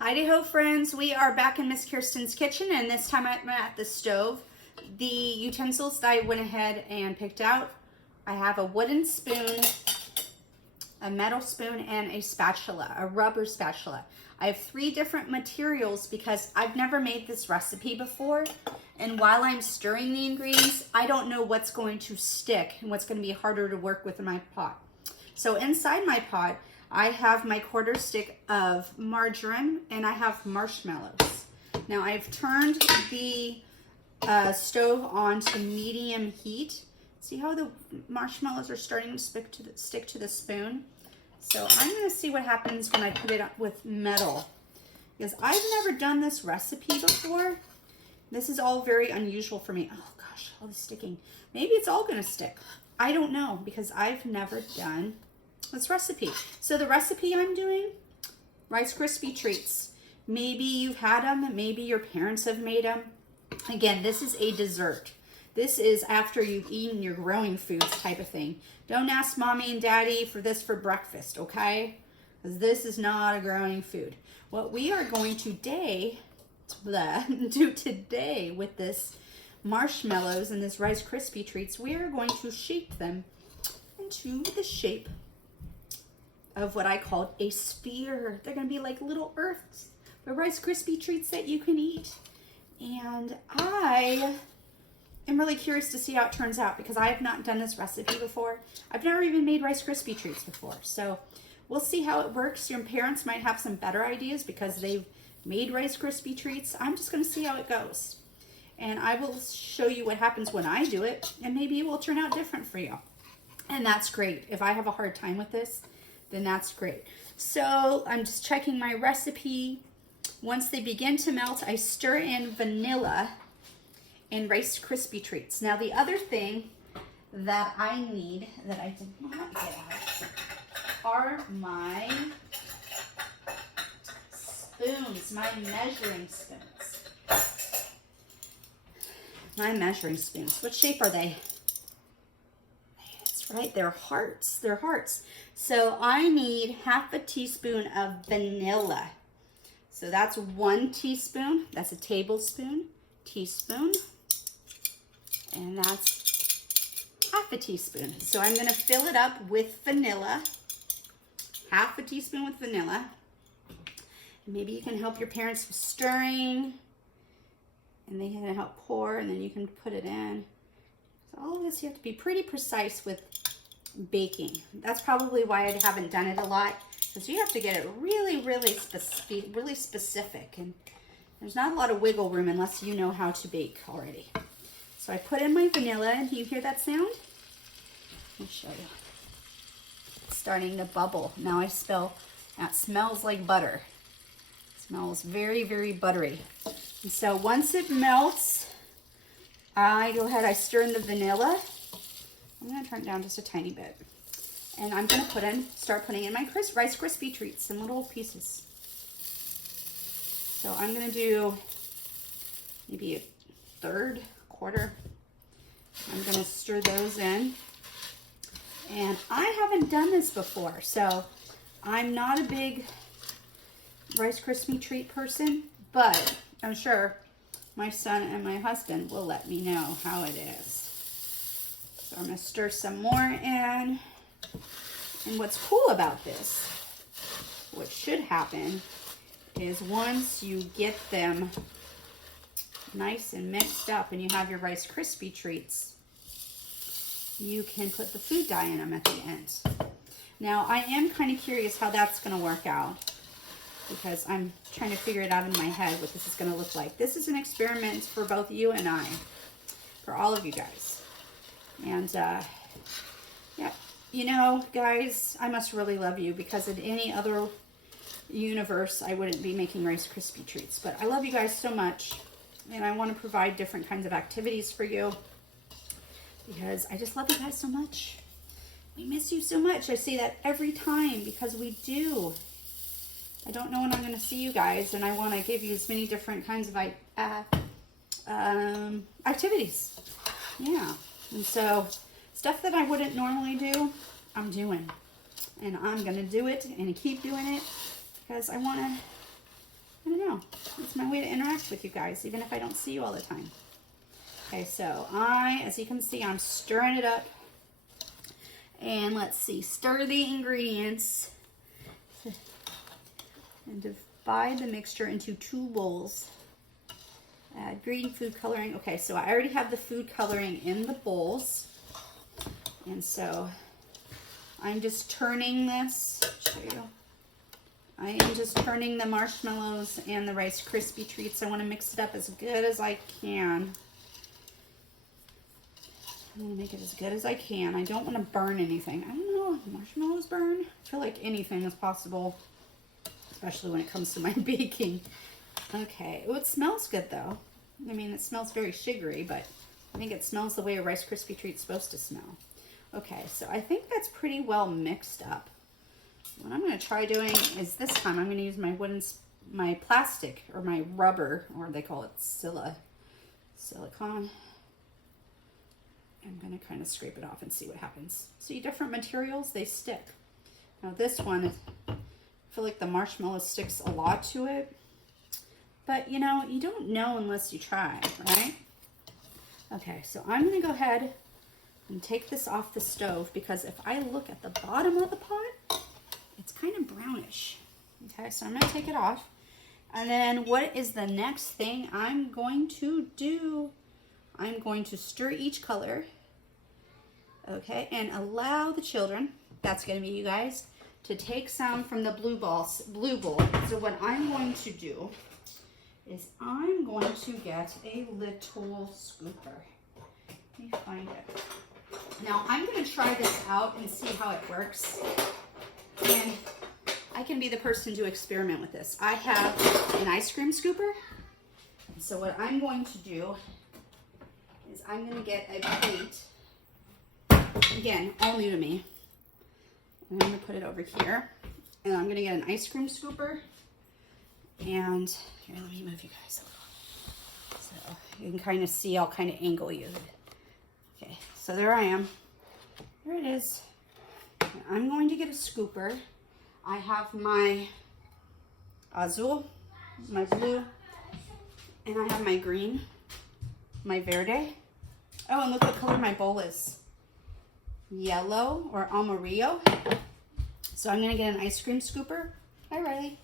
Hi-ho friends, we are back in Miss Kirsten's kitchen, and this time I'm at the stove. The utensils that I went ahead and picked out, I have a wooden spoon, a metal spoon, and a spatula, a rubber spatula. I have 3 different materials because I've never made this recipe before, and while I'm stirring the ingredients, I don't know what's going to stick and what's going to be harder to work with in my pot. So inside my pot, I have my 1/4 stick of margarine and I have marshmallows. Now I've turned the stove on to medium heat. See how the marshmallows are starting to stick to the spoon? So I'm going to see what happens when I put it up with metal, because I've never done this recipe before. This is all very unusual for me. Oh gosh, all this sticking. Maybe it's all going to stick. I don't know, because I've never done this recipe. So the recipe I'm doing, Rice Krispie treats. Maybe you've had them, maybe your parents have made them. Again, this is a dessert. This is after you've eaten your growing foods type of thing. Don't ask mommy and daddy for this for breakfast, okay? Because this is not a growing food. What we are going to do today with this marshmallows and this Rice Krispie treats, we are going to shape them into the shape of what I called a sphere. They're going to be like little earths, the Rice Krispie treats that you can eat. And I am really curious to see how it turns out, because I have not done this recipe before. I've never even made Rice Krispie treats before. So we'll see how it works. Your parents might have some better ideas because they've made Rice Krispie treats. I'm just going to see how it goes. And I will show you what happens when I do it, and maybe it will turn out different for you. And that's great. If I have a hard time with this, then that's great. So I'm just checking my recipe. Once they begin to melt, I stir in vanilla and Rice Krispie treats. Now the other thing that I need that I did not get out are my spoons, my measuring spoons. My measuring spoons. What shape are they? That's right, they're hearts. They're hearts. So I need 1/2 teaspoon of vanilla. So that's 1 teaspoon. That's a tablespoon, teaspoon. And that's 1/2 teaspoon. So I'm going to fill it up with vanilla. 1/2 teaspoon with vanilla. Maybe you can help your parents with stirring, and they can help pour, and then you can put it in. So all of this, you have to be pretty precise with baking. That's probably why I haven't done it a lot, because you have to get it really specific, and there's not a lot of wiggle room unless you know how to bake already. So I put in my vanilla, and you hear that sound? Let me show you. It's starting to bubble. Now I smell, that smells like butter. It smells very buttery. And so once it melts, I go ahead, I stir in the vanilla. I'm going to turn it down just a tiny bit. And I'm going to start putting in my Rice Krispie treats in little pieces. So I'm going to do maybe 1/3, 1/4. I'm going to stir those in. And I haven't done this before, so I'm not a big Rice Krispie treat person, but I'm sure my son and my husband will let me know how it is. So I'm going to stir some more in. And what's cool about this, what should happen, is once you get them nice and mixed up and you have your Rice Krispie treats, you can put the food dye in them at the end. Now I am kind of curious how that's going to work out, because I'm trying to figure it out in my head what this is going to look like. This is an experiment for both you and I, for all of you guys. And yeah, you know, guys, I must really love you, because in any other universe I wouldn't be making Rice Krispie treats. But I love you guys so much, and I want to provide different kinds of activities for you, because I just love you guys so much. We miss you so much. I say that every time, because we do. I don't know when I'm going to see you guys, and I want to give you as many different kinds of activities. Yeah. And so stuff that I wouldn't normally do, I'm doing. And I'm going to do it and keep doing it, because I want to I don't know. It's my way to interact with you guys, even if I don't see you all the time. Okay, so as you can see, I'm stirring it up. And let's see, stir the ingredients and divide the mixture into 2 bowls. Add green food coloring. Okay, so I already have the food coloring in the bowls. And so I'm just turning this. Show you. I am just turning the marshmallows and the Rice Krispie treats. I want to mix it up as good as I can. I'm going to make it as good as I can. I don't want to burn anything. I don't know if marshmallows burn. I feel like anything is possible, especially when it comes to my baking. Okay. Oh, it smells good though. I mean, it smells very sugary, but I think it smells the way a Rice Krispie treat's supposed to smell. Okay, so I think that's pretty well mixed up. What I'm going to try doing is this time I'm going to use my plastic or my rubber, or they call it silicone. I'm going to kind of scrape it off and see what happens. See, different materials, they stick. Now this one, I feel like the marshmallow sticks a lot to it. But, you know, you don't know unless you try, right? Okay, so I'm going to go ahead and take this off the stove because if I look at the bottom of the pot, it's kind of brownish. Okay, so I'm going to take it off. And then what is the next thing I'm going to do? I'm going to stir each color, okay, and allow the children, that's going to be you guys, to take some from the blue bowl. So what I'm going to do is I'm going to get a little scooper. Let me find it. Now I'm going to try this out and see how it works. And I can be the person to experiment with this. I have an ice cream scooper. So what I'm going to do is I'm going to get a plate. Again, all new to me. And I'm going to put it over here. And I'm going to get an ice cream scooper. And here, let me move you guys over. So you can kind of see, I'll kind of angle you. Okay, so there I am. There it is. I'm going to get a scooper. I have my azul, my blue, and I have my green, my verde. Oh, and look what color my bowl is. Yellow or amarillo. So I'm gonna get an ice cream scooper. Hi, Riley.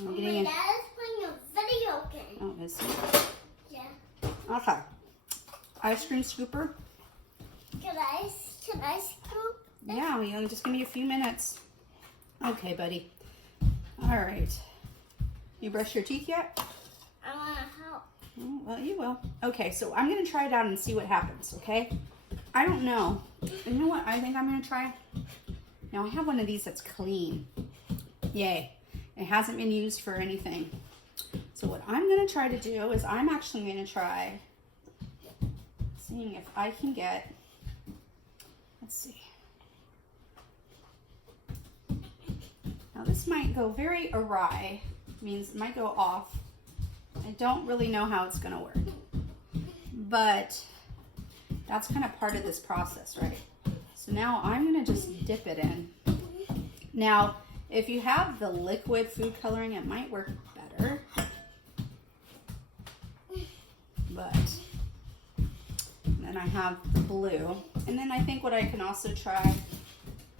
I'm getting Dad is playing a video game. Oh, is he? Yeah. Okay. Ice cream scooper. Can I scoop? Yeah, well, just give me a few minutes. Okay, buddy. All right. You brush your teeth yet? I want to help. Oh, well, you will. Okay, so I'm going to try it out and see what happens, okay? I don't know. You know what I think I'm going to try? Now, I have one of these that's clean. Yay. It hasn't been used for anything. So what I'm going to try to do is I'm actually going to try seeing if I can get, let's see. Now this might go very awry, means it might go off. I don't really know how it's going to work. But that's kind of part of this process, right? So now I'm going to just dip it in. Now, if you have the liquid food coloring, it might work better. But then I have the blue. And then I think what I can also try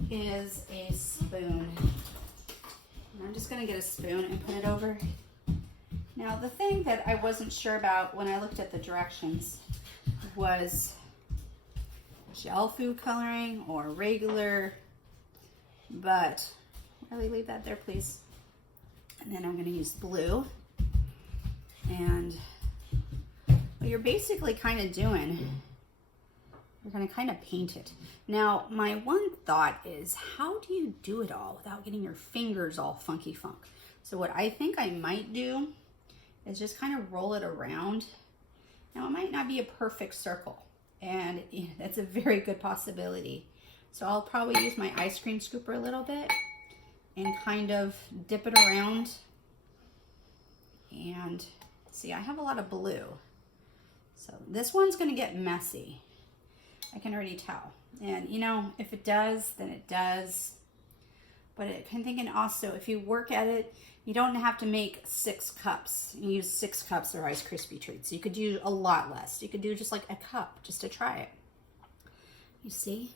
is a spoon. And I'm just going to get a spoon and put it over. Now, the thing that I wasn't sure about when I looked at the directions was gel food coloring or regular, but really leave that there, please. And then I'm going to use blue. And what you're basically kind of doing, you're going to kind of paint it. Now, my one thought is, how do you do it all without getting your fingers all funky funk? So what I think I might do is just kind of roll it around. Now, it might not be a perfect circle, and that's a very good possibility. So I'll probably use my ice cream scooper a little bit and kind of dip it around. And see, I have a lot of blue. So this one's going to get messy. I can already tell. And you know, if it does, then it does. But I'm thinking also, if you work at it, you don't have to make 6 cups. You use 6 cups of Rice Krispie treats. You could do a lot less. You could do just like a cup just to try it. You see?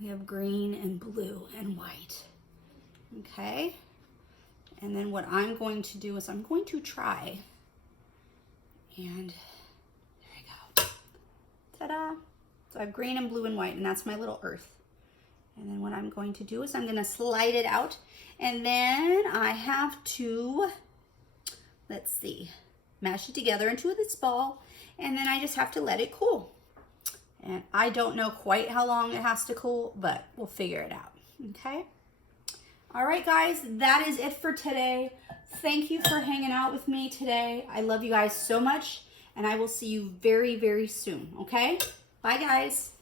We have green and blue and white. Okay? And then what I'm going to do is I'm going to try. And there you go. Ta-da! So I have green and blue and white, and that's my little earth. And then what I'm going to do is I'm going to slide it out. And then I have to, let's see, mash it together into this ball. And then I just have to let it cool. And I don't know quite how long it has to cool, but we'll figure it out. Okay? All right, guys, that is it for today. Thank you for hanging out with me today. I love you guys so much, and I will see you very, very soon, okay? Bye, guys.